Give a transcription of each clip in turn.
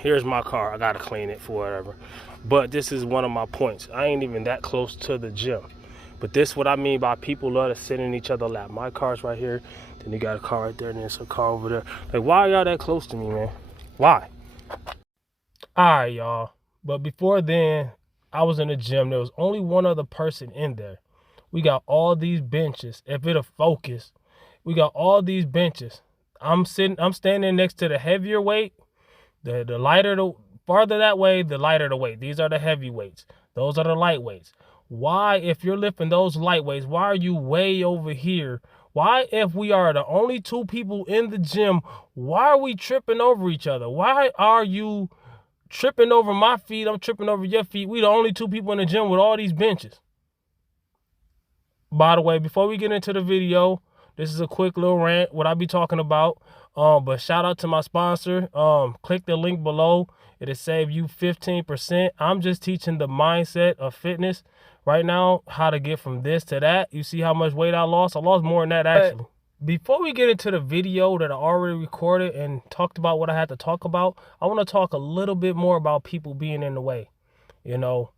here's my car. I gotta clean it for whatever. But this is one of my points. I ain't even that close to the gym. But this is what I mean by people love to sit in each other's lap. My car's right here. Then you got a car right there. And there's a car over there. Like, why are y'all that close to me, man? Why? All right, y'all. But before then, I was in the gym. There was only one other person in there. We got all these benches. If it'll focus, we got all these benches. I'm standing next to the heavier weight. The lighter, the farther that way, the lighter the weight. These are the heavy weights. Those are the light weights. Why, if you're lifting those light weights, why are you way over here? Why, if we are the only two people in the gym, why are we tripping over each other? Why are you tripping over my feet? I'm tripping over your feet. We the only two people in the gym with all these benches. By the way, before we get into the video, this is a quick little rant, what I be talking about. But shout out to my sponsor. Click the link below. It'll save you 15%. I'm just teaching the mindset of fitness right now, how to get from this to that. You see how much weight I lost? I lost more than that, actually. Before we get into the video that I already recorded and talked about what I had to talk about, I want to talk a little bit more about people being in the way. You know,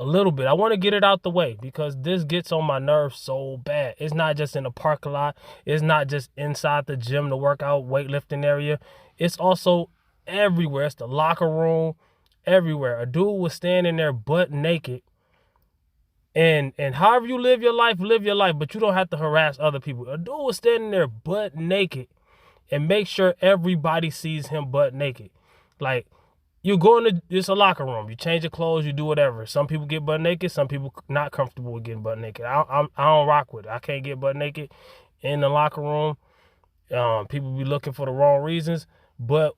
a little bit. I want to get it out the way because this gets on my nerves so bad. It's not just in the parking lot. It's not just inside the gym, the workout, weightlifting area. It's also everywhere. It's the locker room, everywhere. A dude was standing there butt naked. And however you live your life, but you don't have to harass other people. A dude was standing there butt naked and make sure everybody sees him butt naked. Like, you go into, it's a locker room. You change your clothes, you do whatever. Some people get butt naked. Some people not comfortable with getting butt naked. I don't rock with it. I can't get butt naked in the locker room. People be looking for the wrong reasons. But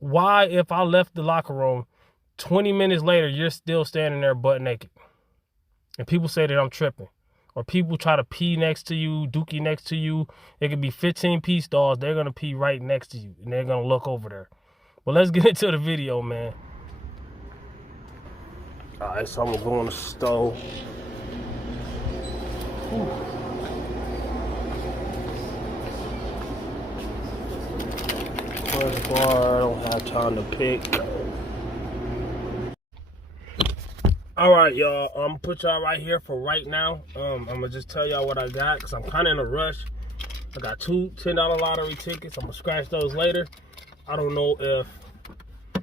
why, if I left the locker room, 20 minutes later, you're still standing there butt naked? And people say that I'm tripping. Or people try to pee next to you, dookie next to you. It could be 15 pee stalls. They're going to pee right next to you. And they're going to look over there. Well, let's get into the video, man. All right, so I'm going to go on the stove. First bar, I don't have time to pick. All right, y'all. I'm gonna put y'all right here for right now. I'm gonna just tell y'all what I got because I'm kind of in a rush. I got two $10 lottery tickets. I'm gonna scratch those later. I don't know if I'm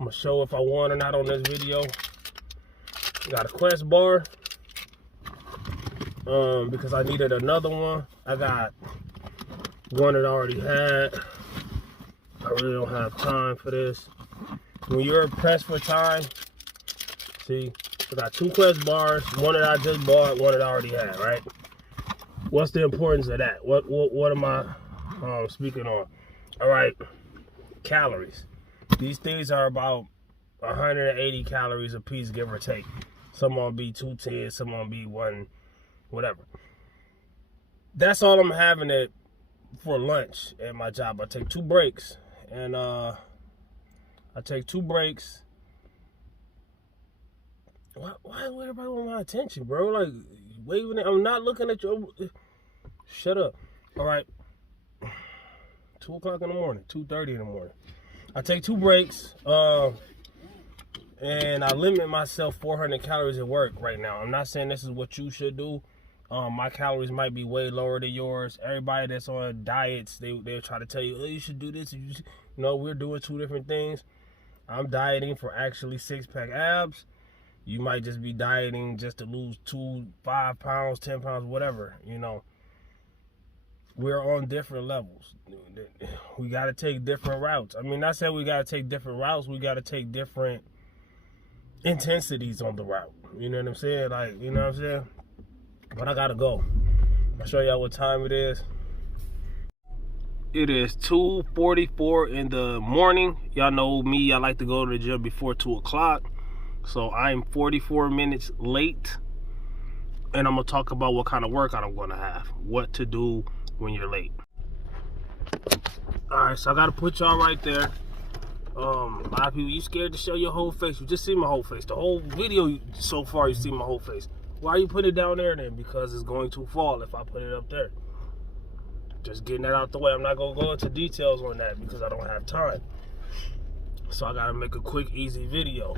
gonna show if I won or not on this video. Got a Quest bar because I needed another one. I got one that I already had. I really don't have time for this. When you're pressed for time, see, I got two Quest bars, one that I just bought, one that I already had, right? What's the importance of that? What am I speaking on? All right, calories. These things are about 180 calories a piece, give or take. Some gonna be 210, some gonna be one, whatever. That's all I'm having it for lunch at my job. I take 2 breaks, and Why everybody want my attention, bro? Like, waving it. I'm not looking at you. Shut up. All right. 2 o'clock in the morning, 2:30 in the morning. I take 2 breaks, and I limit myself 400 calories at work right now. I'm not saying this is what you should do. My calories might be way lower than yours. Everybody that's on diets, they'll try to tell you, oh, you should do this. No, we're doing 2 different things. I'm dieting for actually 6-pack abs. You might just be dieting just to lose 5 pounds, 10 pounds, whatever, you know. We're on different levels. We got to take different routes. I mean, not saying we got to take different routes. We got to take different intensities on the route. You know what I'm saying? Like, you know what I'm saying? But I got to go. I'll show y'all what time it is. It is 2:44 in the morning. Y'all know me. I like to go to the gym before 2 o'clock. So I'm 44 minutes late. And I'm going to talk about what kind of workout I'm going to have. What to do when you're late. Alright, so I got to put y'all right there. A lot of people, you scared to show your whole face. You just see my whole face. The whole video so far, you see my whole face. Why are you putting it down there then? Because it's going to fall if I put it up there. Just getting that out the way. I'm not going to go into details on that because I don't have time. So I gotta make a quick, easy video.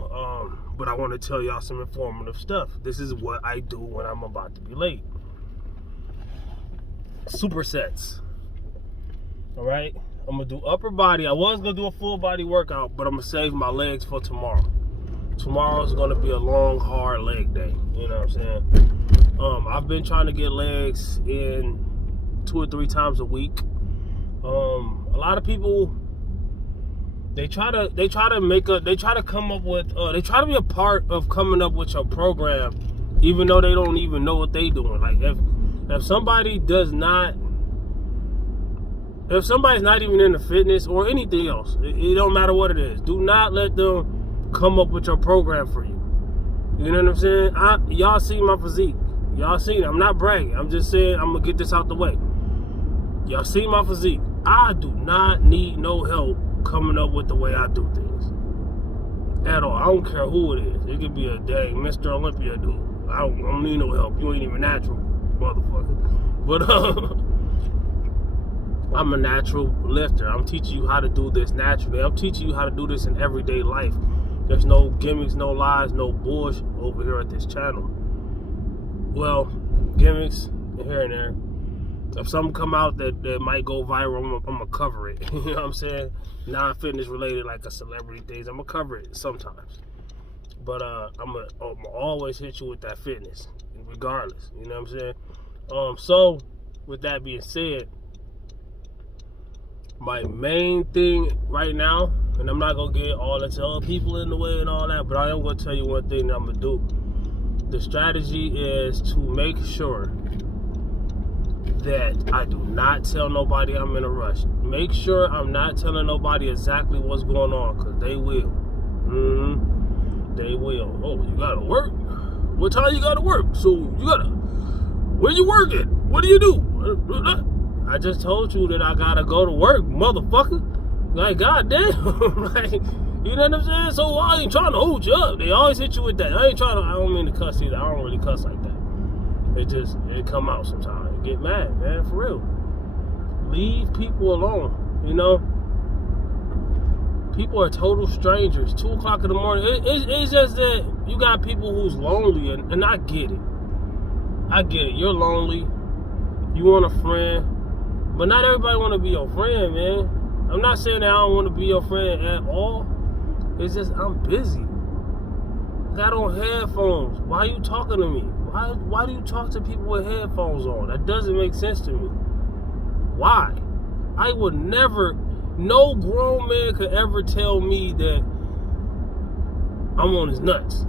But I want to tell y'all some informative stuff. This is what I do when I'm about to be late. Supersets. All right. I'm gonna do upper body. I was gonna do a full body workout, but I'm gonna save my legs for tomorrow. Tomorrow's gonna be a long, hard leg day. You know what I'm saying? I've been trying to get legs in 2 or 3 times a week. A lot of people, they try to come up with, they try to be a part of coming up with your program, even though they don't even know what they doing. Like if somebody's not even into fitness or anything else, it don't matter what it is. Do not let them come up with your program for you. You know what I'm saying? Y'all see my physique. Y'all seen it. I'm not bragging. I'm just saying I'm gonna get this out the way. Y'all see my physique. I do not need no help coming up with the way I do things at all. I don't care who it is. It could be a dang Mr. Olympia dude. I don't need no help. You ain't even natural, motherfucker. But I'm a natural lifter. I'm teaching you how to do this naturally. I'm teaching you how to do this in everyday life. There's no gimmicks, no lies, no bullshit over here at this channel. Well, gimmicks here and there. If something come out that might go viral, I'm gonna cover it. You know what I'm saying? Non-fitness related, like a celebrity things, I'm gonna cover it sometimes. But I'm gonna always hit you with that fitness, regardless. You know what I'm saying? So with that being said, my main thing right now, and I'm not gonna get all into other people in the way and all that, but I am gonna tell you one thing that I'm gonna do. The strategy is to make sure that I do not tell nobody I'm in a rush. Make sure I'm not telling nobody exactly what's going on, because they will. They will. Oh, you gotta work? What time you gotta work? So you gotta, where you working? What do you do? I just told you that I gotta go to work, motherfucker. Like, goddamn. Like, you know what I'm saying? So I ain't trying to hold you up. They always hit you with that. I don't mean to cuss either. I don't really cuss like that. It come out sometimes. I get mad, man, for real. Leave people alone, you know? People are total strangers. 2 o'clock in the morning. It's just that you got people who's lonely, and I get it. I get it. You're lonely. You want a friend. But not everybody want to be your friend, man. I'm not saying that I don't want to be your friend at all. It's just I'm busy. Got on headphones. Why are you talking to me? Why do you talk to people with headphones on? That doesn't make sense to me. Why? I would never, no grown man could ever tell me that I'm on his nuts.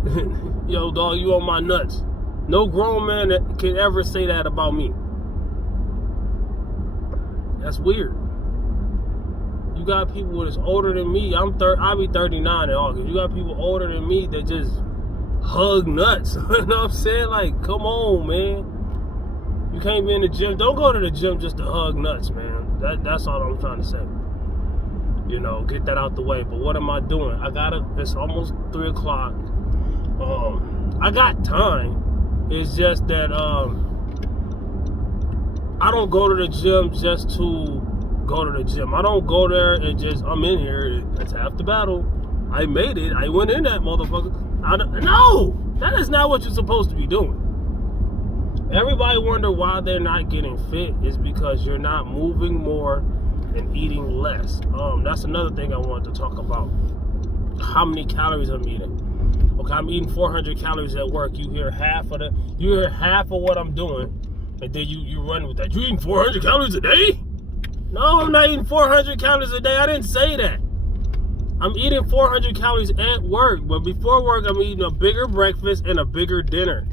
Yo, dog, you on my nuts. No grown man that can ever say that about me. That's weird. You got people that's older than me. I'll be 39 in August. You got people older than me that just hug nuts. You know what I'm saying? Like, come on, man. You can't be in the gym. Don't go to the gym just to hug nuts, man. That's all I'm trying to say. You know, get that out the way. But what am I doing? It's almost 3 o'clock. I got time. It's just that I don't go to the gym just to go to the gym. I don't go there and just, I'm in here. That's half the battle. I made it. I went in that motherfucker. No! That is not what you're supposed to be doing. Everybody wonder why they're not getting fit. Is because you're not moving more and eating less. That's another thing I wanted to talk about. How many calories I'm eating. Okay, I'm eating 400 calories at work. You hear half of what I'm doing. And then you run with that. You eating 400 calories a day? No, I'm not eating 400 calories a day. I didn't say that. I'm eating 400 calories at work. But before work, I'm eating a bigger breakfast and a bigger dinner.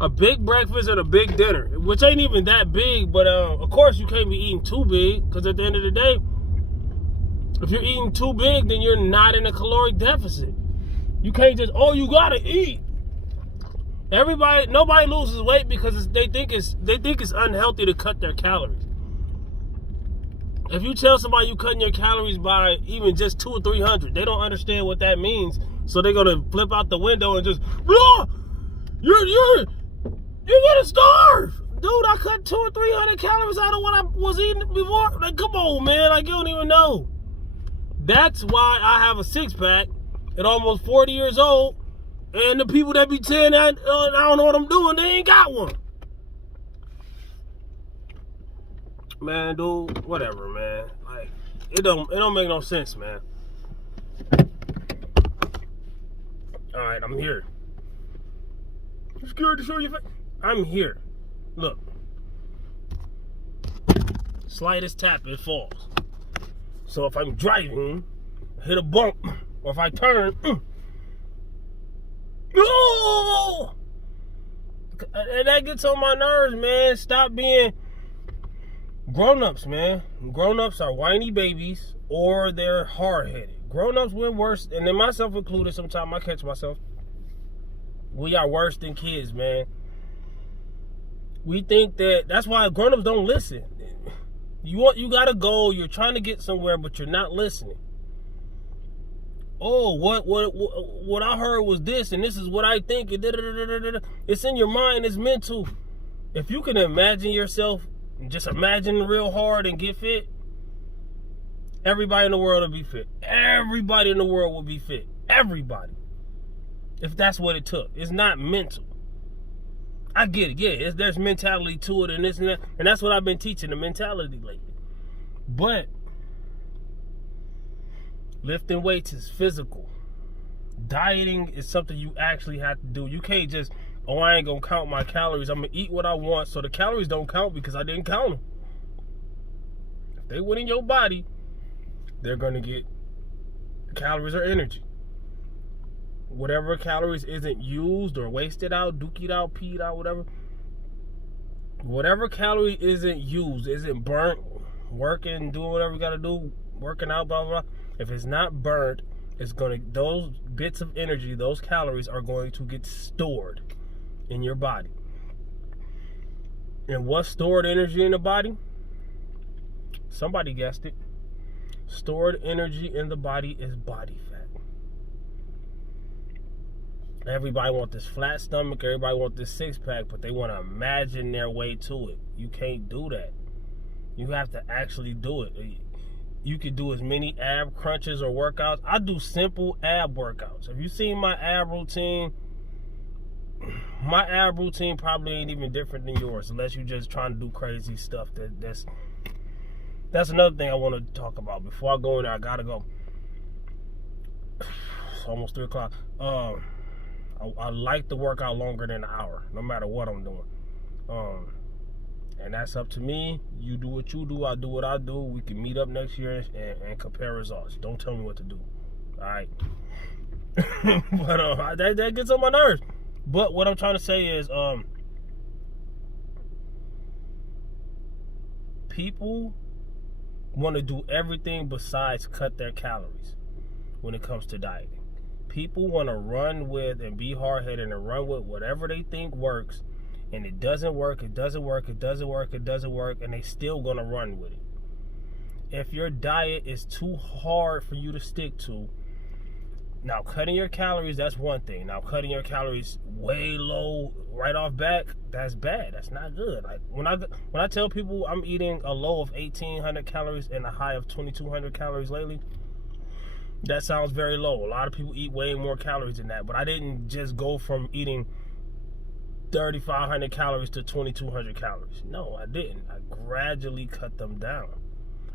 A big breakfast and a big dinner. Which ain't even that big. But of course, you can't be eating too big. Because at the end of the day, if you're eating too big, then you're not in a caloric deficit. You can't just, oh, you gotta eat. Nobody loses weight because they think it's unhealthy to cut their calories. If you tell somebody you cutting your calories by even just 200 or 300, they don't understand what that means. So they're gonna flip out the window and just, oh, you're gonna starve, dude. I cut 200 or 300 calories out of what I was eating before. Like, come on, man. Like, you don't even know. That's why I have a six-pack at almost 40 years old, and the people that be saying that I don't know what I'm doing, they ain't got one. Man, dude, whatever, man. Like, it don't make no sense, man. All right, I'm here. You scared to show your face? I'm here. Look. Slightest tap, it falls. So if I'm driving, hit a bump, or if I turn, oh! And that gets on my nerves, man. Stop being grown-ups, man. Grown-ups are whiny babies, or they're hard-headed. Grown-ups, we're worse, and then myself included, sometimes I catch myself. We are worse than kids, man. We think that's why grown-ups don't listen. You got a goal, you're trying to get somewhere, but you're not listening. Oh, what I heard was this, and this is what I think. It's in your mind, it's mental. If you can imagine yourself, just imagine real hard and get fit, everybody in the world will be fit. Everybody in the world will be fit. Everybody. If that's what it took. It's not mental. I get it, yeah. There's mentality to it and this and that. And that's what I've been teaching, the mentality lately. But lifting weights is physical. Dieting is something you actually have to do. You can't just, oh, I ain't going to count my calories. I'm going to eat what I want. So the calories don't count because I didn't count them. If they went in your body, they're going to get calories or energy. Whatever calories isn't used or wasted out, dookied out, peed out, whatever calorie isn't used, isn't burnt, working, doing whatever you got to do, working out, blah, blah, blah. If it's not burnt, those bits of energy, those calories are going to get stored in your body. And what's stored energy in the body? Somebody guessed it. Stored energy in the body is body fat. Everybody wants this flat stomach, everybody wants this six-pack, but they want to imagine their way to it. You can't do that. You have to actually do it. You could do as many ab crunches or workouts. I do simple ab workouts. Have you seen my ab routine? My ab routine probably ain't even different than yours, unless you're just trying to do crazy stuff. That's another thing I want to talk about. Before I go in there, I gotta go. It's almost 3 o'clock. I like to work out longer than an hour, no matter what I'm doing. And that's up to me. You do what you do, I do what I do. We can meet up next year and compare results. Don't tell me what to do. All right. But that gets on my nerves. But what I'm trying to say is, people want to do everything besides cut their calories when it comes to dieting. People want to run with and be hard-headed and run with whatever they think works, and it doesn't work, and they still going to run with it. If your diet is too hard for you to stick to, now cutting your calories, that's one thing. Now cutting your calories way low right off back, that's bad. That's not good. Like when I tell people I'm eating a low of 1,800 calories and a high of 2,200 calories lately, that sounds very low. A lot of people eat way more calories than that. But I didn't just go from eating 3,500 calories to 2,200 calories. No, I didn't. I gradually cut them down.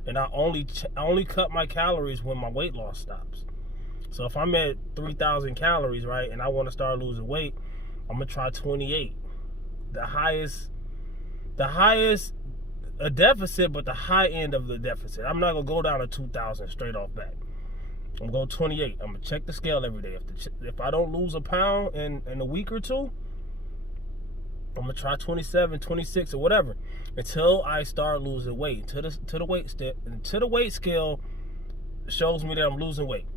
And I only cut my calories when my weight loss stops. So if I'm at 3,000 calories, right, and I want to start losing weight, I'm going to try 28. The highest, a deficit, but the high end of the deficit. I'm not going to go down to 2,000 straight off back. I'm going 28. I'm going to check the scale every day. If I don't lose a pound in a week or two, I'm going to try 27, 26 or whatever until I start losing weight. Until the weight scale shows me that I'm losing weight.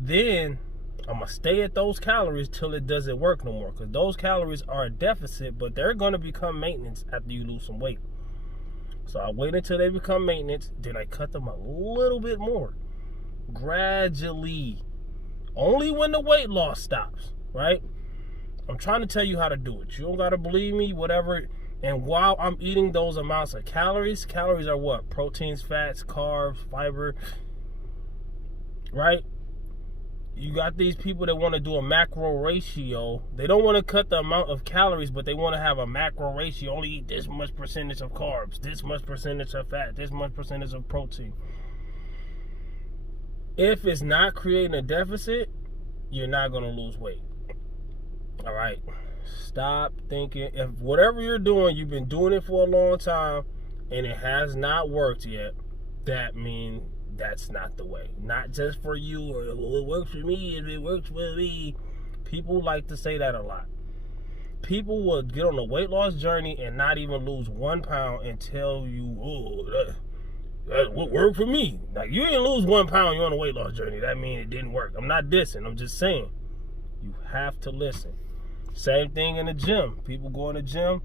Then I'm going to stay at those calories till it doesn't work no more, because those calories are a deficit, but they're going to become maintenance after you lose some weight. So I wait until they become maintenance, then I cut them a little bit more. Gradually, only when the weight loss stops, right? I'm trying to tell you how to do it. You don't gotta believe me, whatever. And while I'm eating those amounts of calories are what? Proteins, fats, carbs, fiber. right? You got these people that want to do a macro ratio. They don't want to cut the amount of calories, but they want to have a macro ratio. Only eat this much percentage of carbs, this much percentage of fat, this much percentage of protein. If it's not creating a deficit, you're not going to lose weight. All right? Stop thinking. If whatever you're doing, you've been doing it for a long time, and it has not worked yet, that means that's not the way. Not just for you, or it works for me, if it works for me. People like to say that a lot. People will get on a weight loss journey and not even lose 1 pound and tell you, oh, that would work for me. Like, you didn't lose 1 pound, you're on a weight loss journey. That means it didn't work. I'm not dissing. I'm just saying. You have to listen. Same thing in the gym. People go in the gym,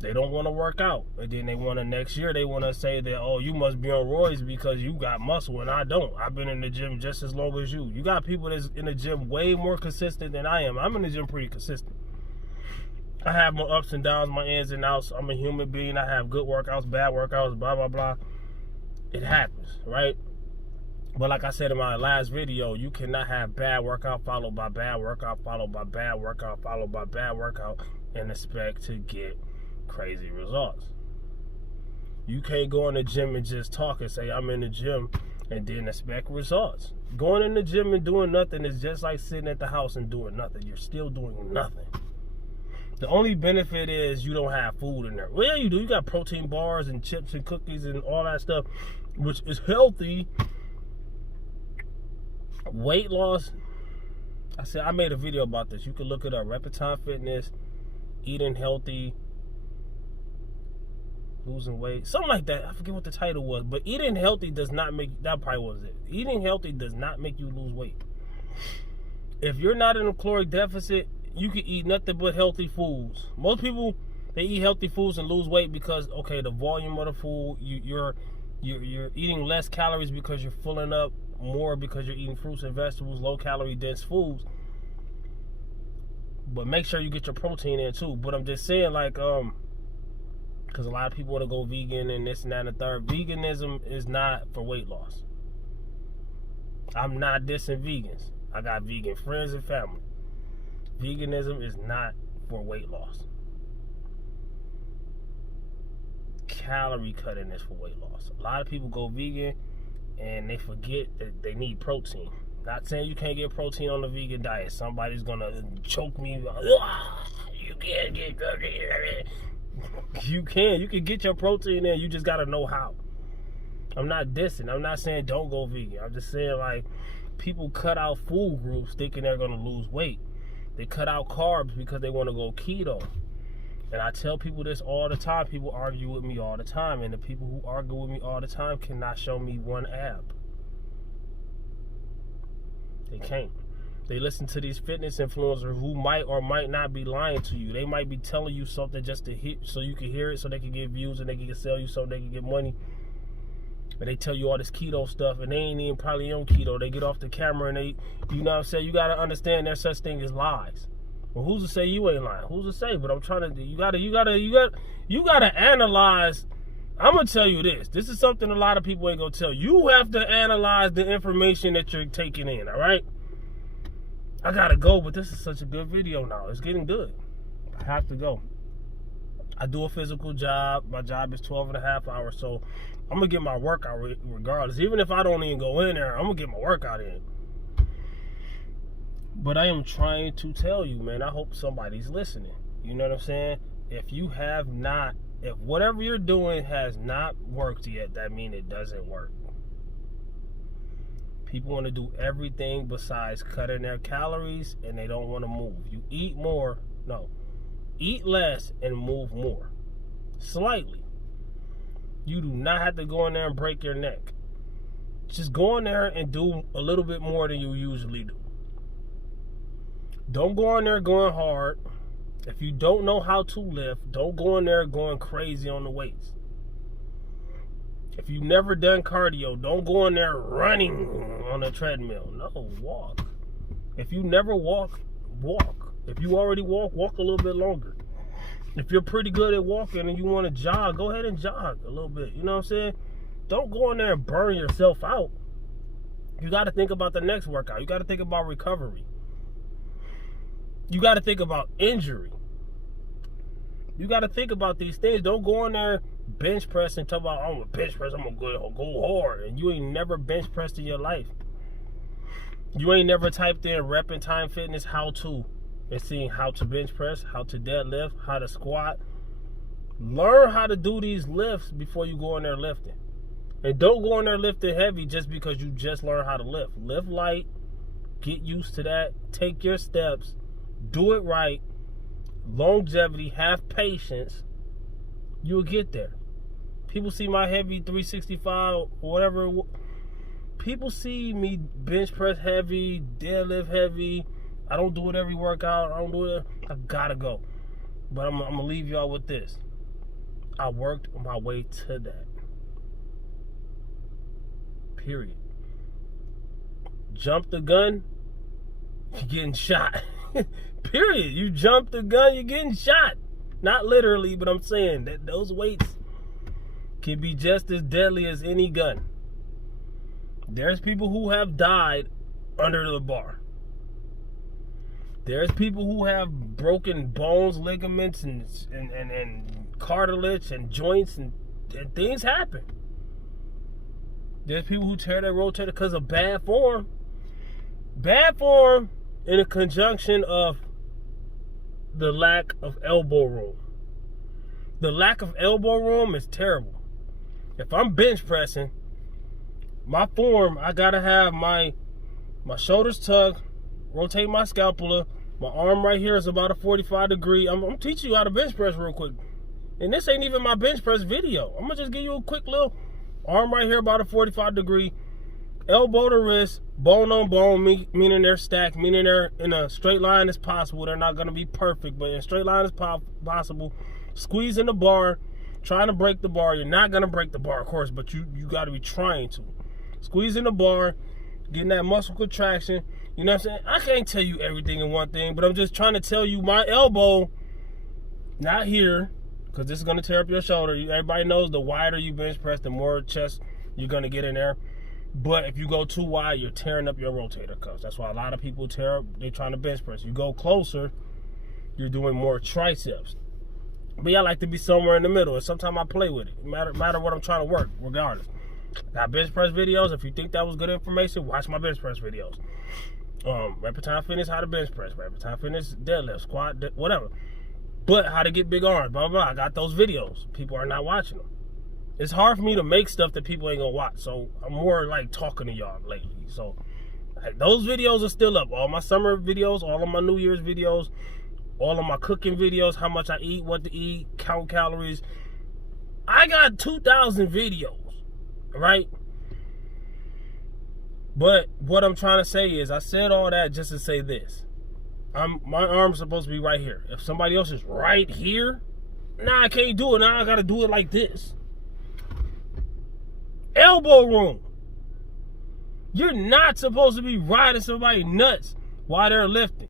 they don't want to work out. And then they want to, next year, they want to say that, oh, you must be on roids because you got muscle and I don't. I've been in the gym just as long as you. You got people that's in the gym way more consistent than I am. I'm in the gym pretty consistent. I have my ups and downs, my ins and outs. I'm a human being. I have good workouts, bad workouts, blah, blah, blah. It happens, right? But like I said in my last video, you cannot have bad workout followed by bad workout followed by bad workout followed by bad workout and expect to get crazy results. You can't go in the gym and just talk and say, I'm in the gym, and then expect results. Going in the gym and doing nothing is just like sitting at the house and doing nothing. You're still doing nothing. The only benefit is you don't have food in there. Well, yeah, you do. You got protein bars and chips and cookies and all that stuff, which is healthy. Weight loss, I made a video about this. You can look it up. Repeton Fitness, eating healthy, losing weight, something like that. I forget what the title was, but eating healthy does not make, that probably was it. Eating healthy does not make you lose weight. If you're not in a caloric deficit, you can eat nothing but healthy foods. Most people, they eat healthy foods and lose weight because, okay, the volume of the food, you're eating less calories because you're filling up more because you're eating fruits and vegetables, low calorie dense foods. But make sure you get your protein in too. But I'm just saying, like, because a lot of people want to go vegan and this and that and the third. Veganism is not for weight loss. I'm not dissing vegans. I got vegan friends and family. Veganism is not for weight loss. Calorie cutting is for weight loss. A lot of people go vegan and they forget that they need protein. Not saying you can't get protein on the vegan diet. Somebody's gonna choke me. You can't get protein. You can get your protein in. You just gotta know how. I'm not dissing. I'm not saying don't go vegan. I'm just saying, like, people cut out food groups thinking they're gonna lose weight. They cut out carbs because they want to go keto. And I tell people this all the time. People argue with me all the time. And the people who argue with me all the time cannot show me one ab. They can't. They listen to these fitness influencers who might or might not be lying to you. They might be telling you something just to hit, so you can hear it, so they can get views and they can sell you something, they can get money. And they tell you all this keto stuff, and they ain't even probably on keto. They get off the camera and they, you know what I'm saying? You got to understand there's such thing as lies. Well, who's to say you ain't lying? Who's to say? But I'm trying to, you gotta analyze. I'm gonna tell you this. This is something a lot of people ain't gonna tell you. You have to analyze the information that you're taking in, all right? I gotta go, but this is such a good video now. It's getting good. I have to go. I do a physical job. My job is 12.5 hours, so I'm gonna get my workout regardless. Even if I don't even go in there, I'm gonna get my workout in. But I am trying to tell you, man, I hope somebody's listening. You know what I'm saying? If you have not, if whatever you're doing has not worked yet, that means it doesn't work. People want to do everything besides cutting their calories, and they don't want to move. You eat more, no. Eat less and move more. Slightly. You do not have to go in there and break your neck. Just go in there and do a little bit more than you usually do. Don't go in there going hard. If you don't know how to lift, don't go in there going crazy on the weights. If you've never done cardio, don't go in there running on a treadmill. No, walk. If you never walk, walk. If you already walk, walk a little bit longer. If you're pretty good at walking and you want to jog, go ahead and jog a little bit. You know what I'm saying? Don't go in there and burn yourself out. You got to think about the next workout. You got to think about recovery. You got to think about injury. You got to think about these things. Don't go in there bench press and talk about, I'm a bench press, I'm going to go hard. And you ain't never bench pressed in your life. You ain't never typed in Rep and Time Fitness how to and seen how to bench press, how to deadlift, how to squat. Learn how to do these lifts before you go in there lifting. And don't go in there lifting heavy just because you just learned how to lift. Lift light, get used to that, take your steps, do it right, longevity, have patience, you'll get there. People see my heavy 365 or whatever. People see me bench press heavy, deadlift heavy. I don't do it every workout. I don't do it. I gotta go. But I'm gonna leave y'all with this. I worked my way to that. Period. Jump the gun, you're getting shot. Period. You jump the gun, you're getting shot. Not literally, but I'm saying that those weights can be just as deadly as any gun. There's people who have died under the bar. There's people who have broken bones, ligaments, and cartilage and joints, and things happen. There's people who tear their rotator because of bad form. Bad form in a conjunction of the lack of elbow room. The lack of elbow room is terrible. If I'm bench pressing, my form, I gotta have my shoulders tucked, rotate my scapula. My arm right here is about a 45 degree. I'm teaching you how to bench press real quick. And this ain't even my bench press video. I'm gonna just give you a quick little arm right here about a 45 degree. Elbow to wrist, bone on bone, meaning they're stacked, meaning they're in a straight line as possible. They're not gonna be perfect, but in a straight line as possible. Squeezing the bar, trying to break the bar. You're not gonna break the bar, of course, but you gotta be trying to. Squeezing the bar, getting that muscle contraction. You know what I'm saying? I can't tell you everything in one thing, but I'm just trying to tell you my elbow, not here, because this is going to tear up your shoulder. Everybody knows the wider you bench press, the more chest you're going to get in there. But if you go too wide, you're tearing up your rotator cuffs. That's why a lot of people tear up, they're trying to bench press. You go closer, you're doing more triceps. But I like to be somewhere in the middle, and sometimes I play with it. No matter what I'm trying to work, regardless. Got bench press videos. If you think that was good information, watch my bench press videos. Rep and Time Fitness, how to bench press. Rep and Time Fitness, deadlift, squat, whatever. But how to get big arms, blah, blah, blah. I got those videos. People are not watching them. It's hard for me to make stuff that people ain't gonna watch. So I'm more like talking to y'all lately. So those videos are still up. All my summer videos, all of my New Year's videos, all of my cooking videos, how much I eat, what to eat, count calories. I got 2,000 videos, right? But what I'm trying to say is, I said all that just to say this. My arm's supposed to be right here. If somebody else is right here, nah, I can't do it. Now I gotta do it like this. Elbow room. You're not supposed to be riding somebody nuts while they're lifting.